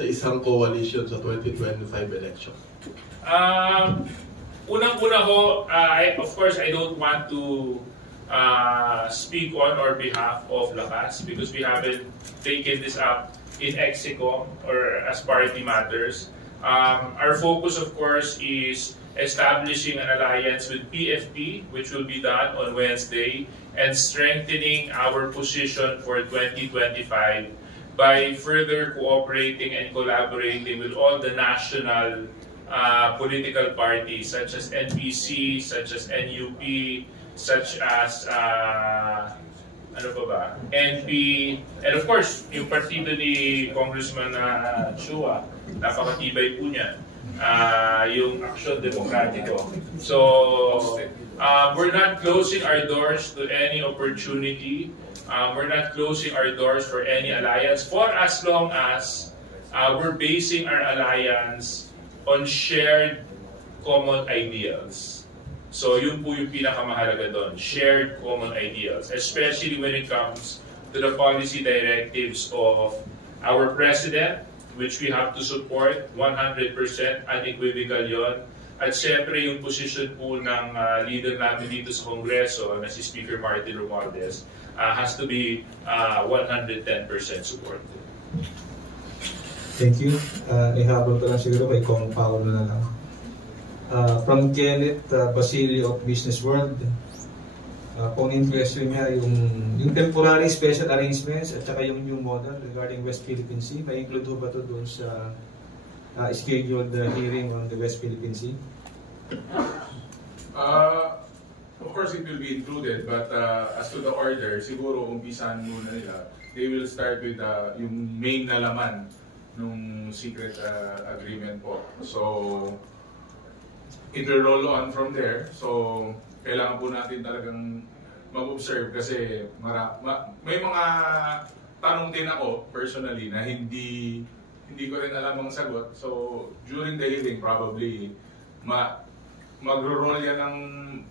sa isang coalition sa 2025 election? Unang-una ho, of course, I don't want to speak on our behalf of Lakas because we haven't taken this up in EXICOM or as party matters. Our focus, of course, is establishing an alliance with PFP, which will be done on Wednesday, and strengthening our position for 2025 by further cooperating and collaborating with all the national political parties such as NPC, such as NUP, such as ano pa ba? NP, and of course, yung partido ni Congressman Chua, napakatibay po niya. Yung Aksyon Demokratiko. So, we're not closing our doors to any opportunity. We're not closing our doors for any alliance for as long as we're basing our alliance on shared common ideals. So yun po yung pinakamahalaga doon, shared common ideals, especially when it comes to the policy directives of our President, which we have to support 100%, unequivocal yun. At syempre yung position po ng leader natin dito sa Kongreso, na si Speaker Martin Romualdez, has to be 110% support. Thank you. Ihabol ko lang siguro kay Kong Paolo na lang. From Kenneth Basilio of Business World, kung in-question niya yung temporary special arrangements at saka yung new model regarding West Philippine Sea, may include ba ito doon sa scheduled hearing on the West Philippine Sea? Of course it will be included, but as to the order, siguro umpisahan muna nila. They will start with yung main na laman nung secret agreement po. So it will roll on from there. So kailangan po natin talagang mag-observe kasi may mga tanong din ako personally na hindi ko rin alam ang sagot. So during the hearing probably magro-roll yan ng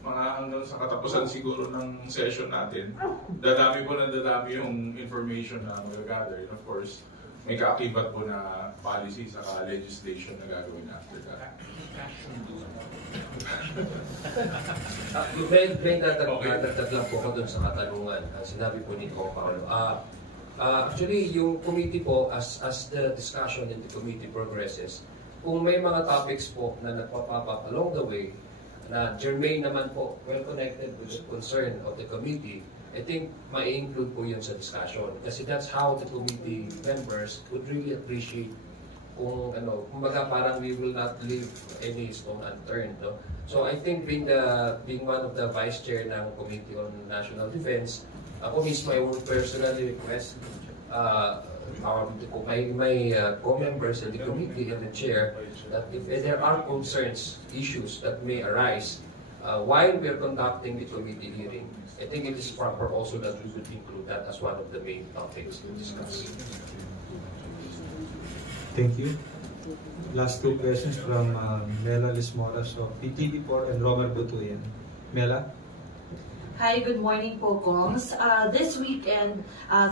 mga hanggang sa katapusan siguro ng session natin. Dadami po na dadami yung information na mag-gather. And of course, may kaakibat po na policy sa legislation na gagawin after that. May dadagdag lang po ko dun sa katanungan. Sinabi po ni Kong Paolo. Actually, yung committee po, as the discussion in the committee progresses, kung may mga topics po na nagpapop up along the way, na germane naman po, well connected with the concern of the committee, I think ma-include po yun sa discussion. Kasi that's how the committee members would really appreciate kung kumbaga parang we will not leave any stone unturned. No? So I think being one of the vice chair ng Committee on National Defense, ako mismo I would personally request my co-members in the committee and the chair that if there are concerns, issues that may arise while we are conducting the committee hearing, I think it is proper also that we would include that as one of the main topics to discuss. Thank you. Last two questions from Mela Lismoras of PTV4 and Robert Butuyan. Mela? Hi, good morning po, Kongs. This weekend,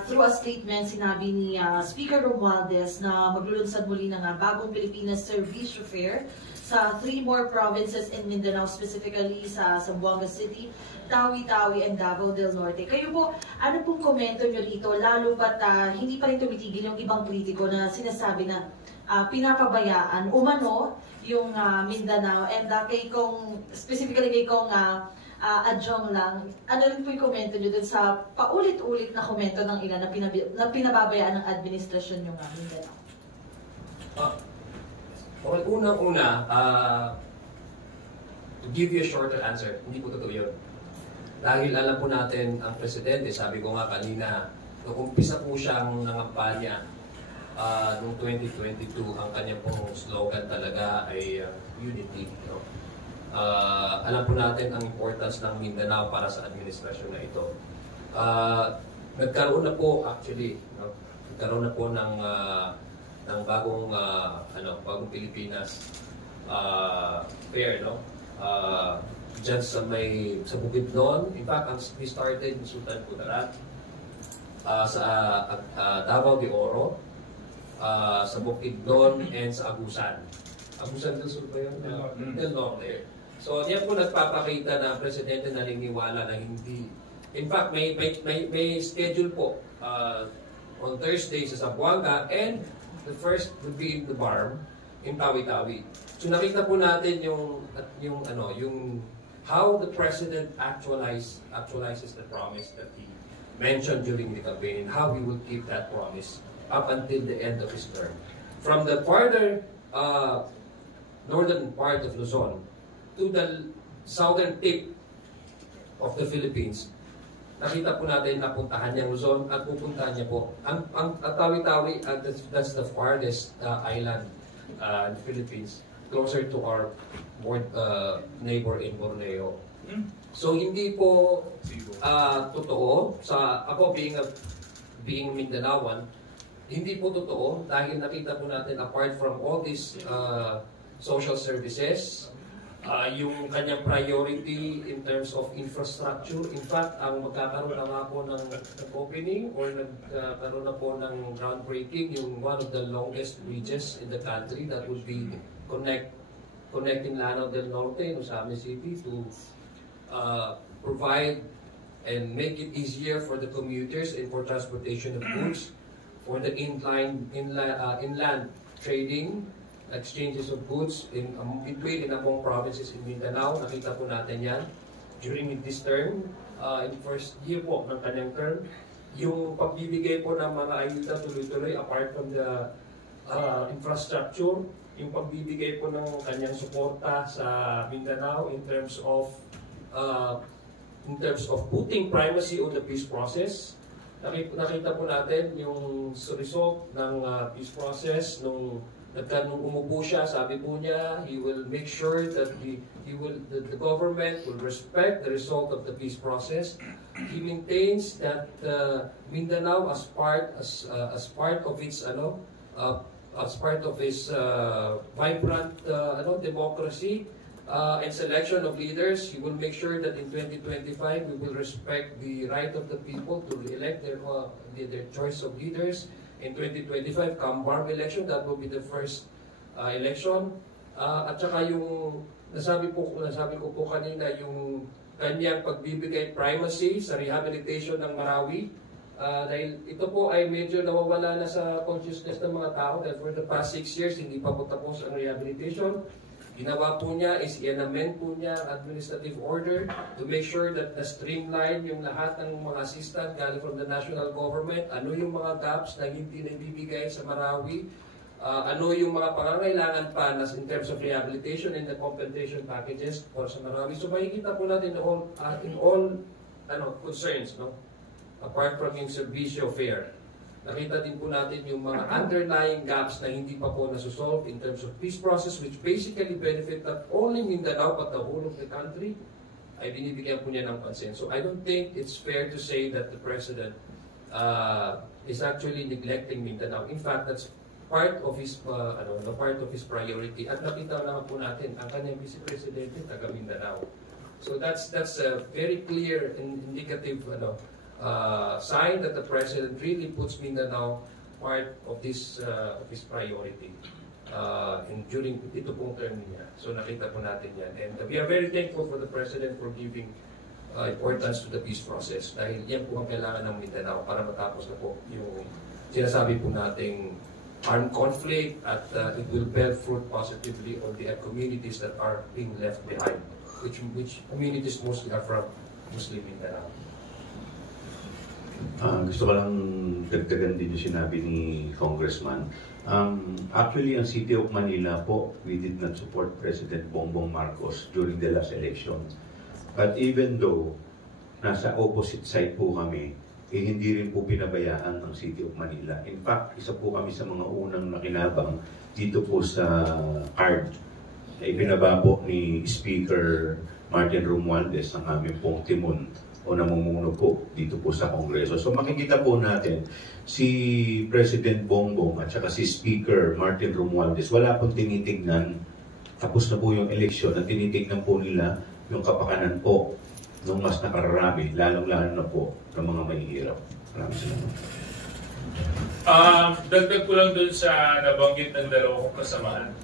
through a statement, sinabi ni Speaker Romualdez na maglulunsad muli ng bagong Pilipinas Service Fair sa 3 more provinces in Mindanao, specifically sa Zamboanga City, Tawi-Tawi, and Davao del Norte. Kayo po, ano pong komento nyo dito, lalo ba't hindi pa rin tumitigil yung ibang politiko na sinasabi na pinapabayaan umano yung Mindanao, and specifically kay Kong Adjong lang, ano rin po yung komento nyo dun sa paulit-ulit na komento ng ilan na pinababayaan ng administrasyon yung Mindanao? Okay, unang-una, to give you a shorter answer, hindi po totoo yun. Dahil alam po natin, ang Presidente, sabi ko nga kanina, nung umpisa po siyang nangampanya noong 2022, ang kanyang pong slogan talaga ay unity. No? Alam po natin ang importance ng Mindanao para sa administrasyon na ito. Nagkaroon na po actually, no? Nagkaroon na po ng bagong Pilipinas fair, no? Diyan sa Bukidnon. In fact, we started in Sultan Kudarat, sa Davao de Oro, sa Bukidnon and sa Agusan. Agusan del Sur ba yun? Del Norte. So, yan po nagpapakita na ang Presidente naniniwala na hindi. In fact, may schedule po on Thursday sa Zamboanga, and the first would be in the Barm in Tawi-Tawi. So nakita po natin yung how the President actualizes the promise that he mentioned during the campaign, and how he will keep that promise up until the end of his term. From the farther northern part of Luzon to the southern tip of the Philippines, nakita po natin na puntahan niya Luzon at pupuntahan niya po ang Tawi-Tawi, that's the farthest island in the Philippines, closer to our neighbor in Borneo. So hindi po totoo sa ako being Mindanaoan, hindi po totoo dahil nakita po natin apart from all these social services, yung kanyang priority in terms of infrastructure. In fact, ang magkakaroon na nga po ng opening or nagkaroon na po ng groundbreaking, yung one of the longest bridges in the country that would be connecting Lanao del Norte, Usame City, to provide and make it easier for the commuters and for transportation of goods, for the inland trading, exchanges of goods between among provinces in Mindanao. Nakita po natin yan during this term, in the first year po ng kanyang term. Yung pagbibigay po ng mga ayuda tuloy-tuloy apart from the infrastructure, yung pagbibigay po ng kanyang suporta sa Mindanao in terms of putting primacy on the peace process. Nakita po natin yung result ng peace process nung umupo siya, sabi po niya, he will make sure that the government will respect the result of the peace process. He maintains that Mindanao as part of its vibrant democracy and selection of leaders. He will make sure that in 2025 we will respect the right of the people to elect their choice of leaders. In 2025, come Barm election, that will be the first election. At saka yung nasabi ko po kanina, yung kanyang pagbibigay primacy sa rehabilitation ng Marawi. Dahil ito po ay medyo nawawala na sa consciousness ng mga tao dahil for the past 6 years, hindi pa po tapos ang rehabilitation. Ginawa po niya is i-amend po niya ang administrative order to make sure that na-streamline yung lahat ng mga assistant galing from the national government. Ano yung mga gaps na hindi naibibigay sa Marawi? Ano yung mga pangangailangan pa in terms of rehabilitation and the compensation packages for sa Marawi? So makikita po natin in all concerns, no? Apart from yung servicio fair. Nakita din po natin yung mga underlying gaps na hindi pa po nasusolve in terms of peace process, which basically benefit not only Mindanao but the whole of the country, ay binibigyan po niya ng pansin. So I don't think it's fair to say that the President is actually neglecting Mindanao. In fact, that's part of his priority. At nakita naman po natin, ang kanyang Vice Presidente, taga Mindanao. So that's a very clear and indicative sign that the President really puts Mindanao part of this his priority during ito pong term niya. So nakita po natin yan. And we are very thankful for the President for giving importance to the peace process dahil yan po ang kailangan ng Mindanao para matapos na po yung sinasabi po nating armed conflict at it will bear fruit positively on the communities that are being left behind, which communities mostly are from Muslim Mindanao. Gusto ko lang dagdagan din yung sinabi ni Congressman. Actually, ang City of Manila po, we did not support President Bongbong Marcos during the last election. But even though nasa opposite side po kami, hindi rin po pinabayaan ang City of Manila. In fact, isa po kami sa mga unang nakinabang dito po sa card. Ibinaba po ni Speaker Martin Romualdez ang aming pong timon o namumuno po dito po sa Kongreso. So makikita po natin si President Bongbong at saka si Speaker Martin Romualdez, wala pong tinitignan, tapos na po yung eleksyon, at tinitignan po nila yung kapakanan po ng mas nakararami, lalong-lalo na po ng mga mahihirap. Maraming salamat. Dagdag ko lang dun sa nabanggit ng dalawang kasamahan.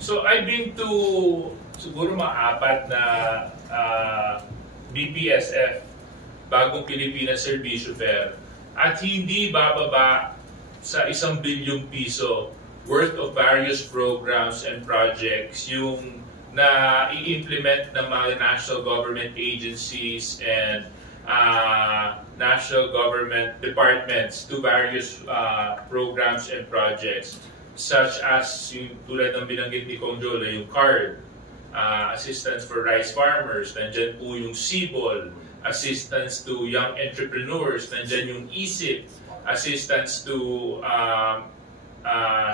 So I've been to siguro mga 4 na BPSF, Bagong Pilipinas Servicio Fair, at hindi bababa sa 1 bilyong piso worth of various programs and projects yung na i-implement ng mga national government agencies and national government departments to various programs and projects, such as yung tulad ng binanggit ni Kong Jola, yung CARD, assistance for rice farmers, nandyan po yung CBOL, assistance to young entrepreneurs, nandyan yung ESIP, assistance to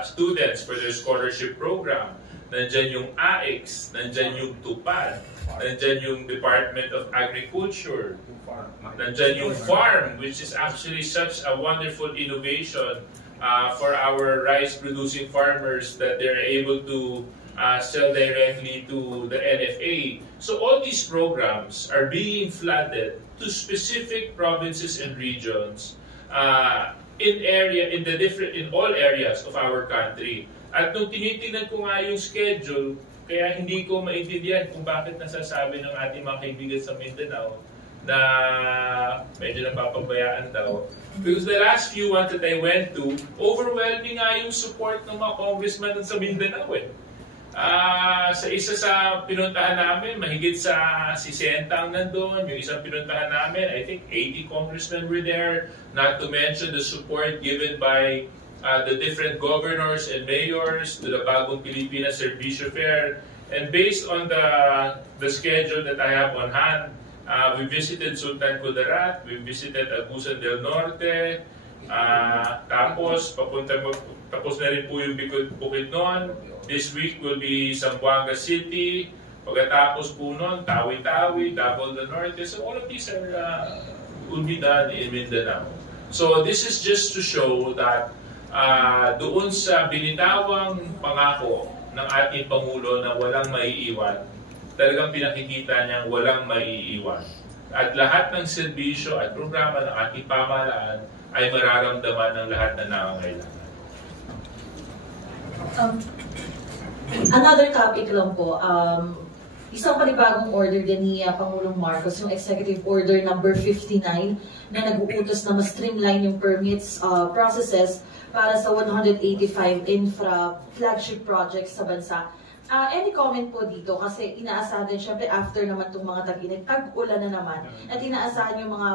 students for their scholarship program, nandyan yung AIX, nandyan yung TUPAD, nandyan yung Department of Agriculture, nandyan yung FARM, which is actually such a wonderful innovation for our rice-producing farmers that they're able to sell directly to the NFA. So all these programs are being flooded to specific provinces and regions in all areas of our country. At nung tinitingnan ko nga yung schedule, kaya hindi ko maintindihan kung bakit nasasabi ng ating mga kaibigan sa Mindanao na medyo napapabayaan daw. Because the last few ones that I went to, overwhelming nga yung support ng mga congressmen sa Mindanao eh. Sa isa sa pinuntahan namin, mahigit sa 60 ang nandun. Yung isang pinuntahan namin, I think 80 congressmen were there. Not to mention the support given by the different governors and mayors to the Bagong Pilipinas Servicio Fair. And based on the schedule that I have on hand, we visited Sultan Kudarat, we visited Agusan del Norte, tapos na rin po yung Bukidnon. This week will be Zamboanga City. Pagkatapos po nun, Tawi-Tawi, Davao del Norte. So all of these will be done in Mindanao. So this is just to show that doon sa binitawang pangako ng ating Pangulo na walang maiiwan, talagang pinakikita niyang walang maiiwan. At lahat ng serbisyo at programa ng ating pamahalaan ay mararamdaman ng lahat na nangangailangan. Another topic lang po, isang panibagong order din ni Pangulong Marcos, yung Executive Order number 59 na nag-uutos na mas streamline yung permits processes para sa 185 infra flagship projects sa bansa. Any comment po dito? Kasi inaasahan din syempre after naman itong mga tag-init, tag-ulan na naman, at inaasahan yung mga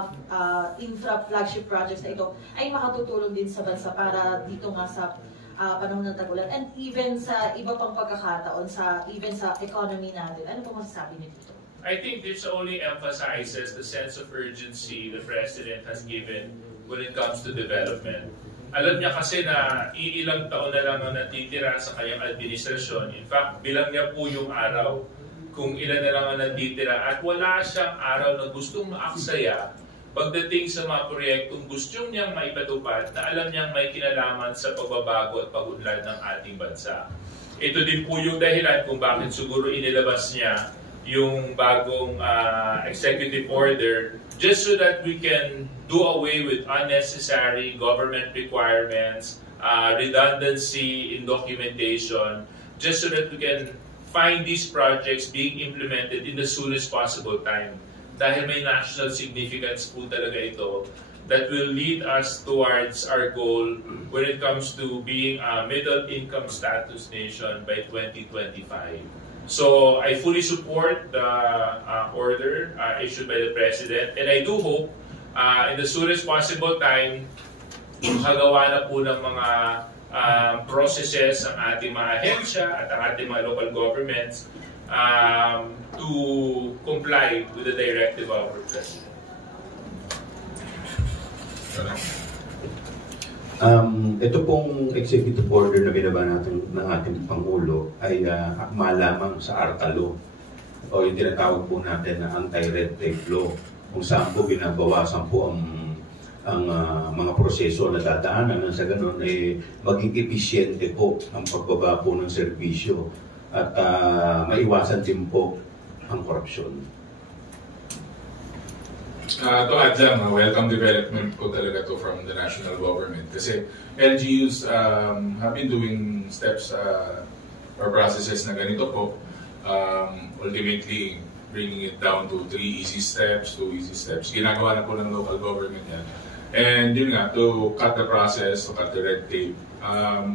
infra flagship projects na ito ay makatutulong din sa bansa para dito nga sa panahon ng tag-ulan and even sa iba pang pagkakataon, even sa economy natin. Ano po masasabi niyo dito? I think this only emphasizes the sense of urgency the President has given when it comes to development. Alam niya kasi na iilang taon na lang ang natitira sa kanyang administrasyon. In fact, bilang niya po yung araw kung ilan na lang ang natitira at wala siyang araw na gustong maaksaya pagdating sa mga proyektong gusto niyang maipatupad na alam niyang may kinalaman sa pagbabago at pag-unlad ng ating bansa. Ito din po yung dahilan kung bakit siguro inilabas niya yung bagong executive order just so that we can do away with unnecessary government requirements, redundancy in documentation, just so that we can find these projects being implemented in the soonest possible time. Dahil may national significance po talaga ito that will lead us towards our goal when it comes to being a middle income status nation by 2025. So I fully support the order issued by the President, and I do hope in the soonest possible time makagawa na po ng mga processes ang ating mga ahensya at ang ating mga local governments to comply with the directive of our President. Ito pong executive order na binaba natin ng ating Pangulo ay akma lamang sa Artalo o yung tinatawag po natin na anti-red tape law, kung saan po binabawasan po ang mga proseso na dadaanan nang sa ganun ay maging episyente po ang pagbaba po ng serbisyo at maiwasan din po ang korupsyon. To add lang, welcome development po talaga to from the national government. Kasi LGUs have been doing steps or processes na ganito po. Ultimately, bringing it down to 3 easy steps, 2 easy steps. Ginagawa na po ng local government yan. And yun nga, to cut the process, to cut the red tape.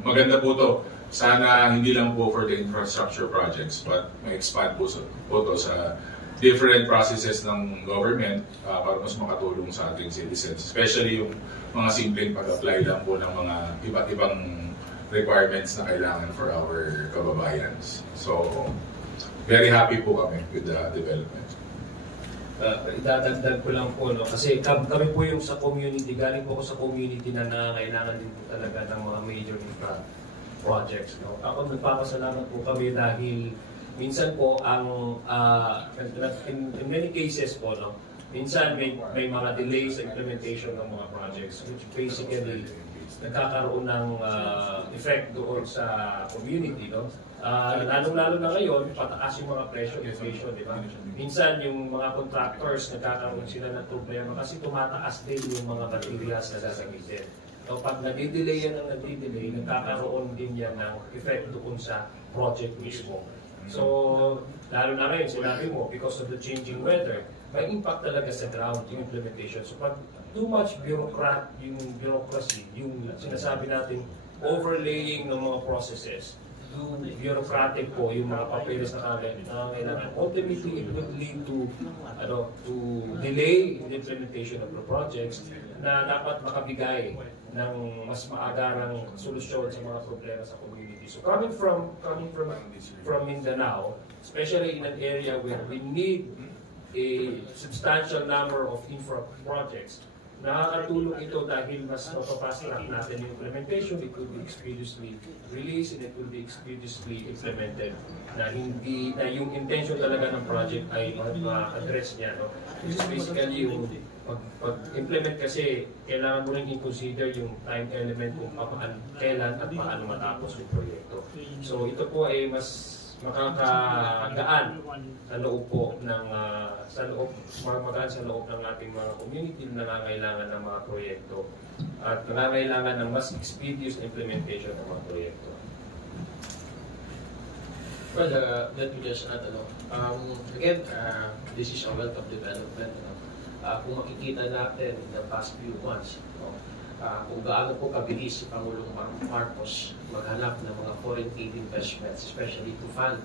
Maganda po to. Sana hindi lang po for the infrastructure projects, but ma-expand po to sa different processes ng government para mas makatulong sa ating citizens. Especially yung mga simpleng pag-apply lang po ng mga iba't ibang requirements na kailangan for our kababayans. So, very happy po kami with the development. Idadagdag ko lang po, no? Kasi kami po yung sa community, galing po ako sa community na nangangailangan din po talaga ng mga major infra projects. No? Ako nagpapasalamat po kami dahil minsan po ang in many cases po, no, minsan may mga delays sa implementation ng mga projects which basically nagkakaroon ng effect doon sa community, no? Lalo na ngayon, pataas yung mga presyo, inflation, di ba? Minsan yung mga contractors nagkakaroon sila ng problema kasi tumataas din yung mga materials na gagamitin. So pag nadidelay yan ng nadidelay, nagkakaroon din yan ng effect doon sa project mismo. So, lalo na rin, sinabi mo, because of the changing weather, may impact talaga sa ground yung implementation. So, pag too much bureaucracy, yung sinasabi natin, overlaying ng mga processes, too bureaucratic po yung mga papeles na kailangan. Ultimately, it would lead to delay in the implementation of the projects na dapat makabigay ng mas maagarang solusyon sa mga problema sa community. So coming from Mindanao, especially in an area where we need a substantial number of infra projects, nakakatulong ito dahil mas mapapast track natin yung implementation. It will be expeditiously released and it will be expeditiously implemented na hindi na yung intention talaga ng project ay ma-address niya, no? Which is basically yung pag-implement kasi kailangan mo rin i-consider yung time element kung kailan at paano matapos yung proyekto. So ito po ay mas makakagaan sa loob po ng magaan sa loob ng ating mga community na nangangailangan ng mga proyekto at nangangailangan ng mas expeditious implementation ng mga proyekto. Well, let me just add, again, this is a wealth of development. Kung makikita natin in the past few months, kung gaano po kabilis si Pangulong Marcos maghanap ng mga foreign aid investments, especially to fund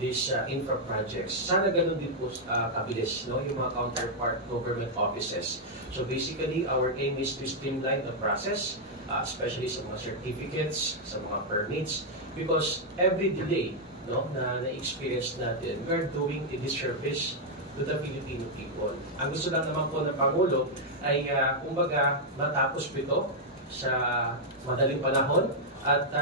these infra projects. Sana ganun din po kabilis, no, yung mga counterpart government offices. So basically, our aim is to streamline the process, especially sa mga certificates, sa mga permits, because every delay, no, na-experience natin, we're doing a disservice to the Filipino people. Ang gusto lang naman po ng Pangulo ay kumbaga matapos ito sa madaling panahon at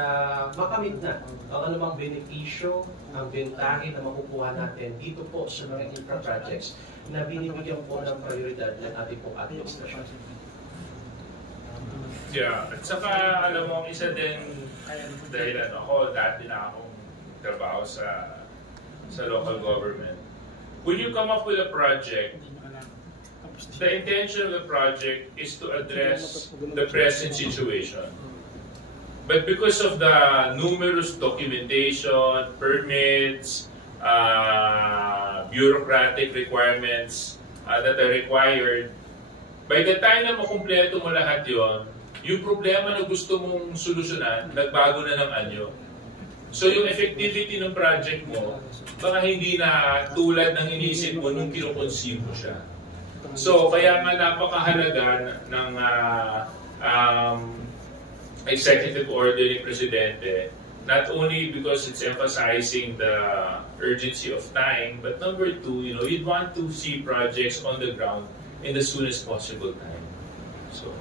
makamit na ang anumang benepisyo, ang bentahe na makukuha natin dito po sa mga infra projects na binibigyan po ng prioridad ng ating pong administrasyon. Yeah, at saka alam mo, isa din dahil ako, dati na akong trabaho sa local government. When you come up with a project, the intention of the project is to address the present situation. But because of the numerous documentation, permits, bureaucratic requirements that are required, by the time na makumpleto mo lahat yon, yung problema na gusto mong solusyonan, nagbago na ng anyo. So yung effectivity ng project mo, baka hindi na tulad ng iniisip mo nung kinukonceive mo siya. So kaya nga napakahalaga ng executive order ni Presidente, not only because it's emphasizing the urgency of time, but number two, you'd want to see projects on the ground in the soonest possible time. So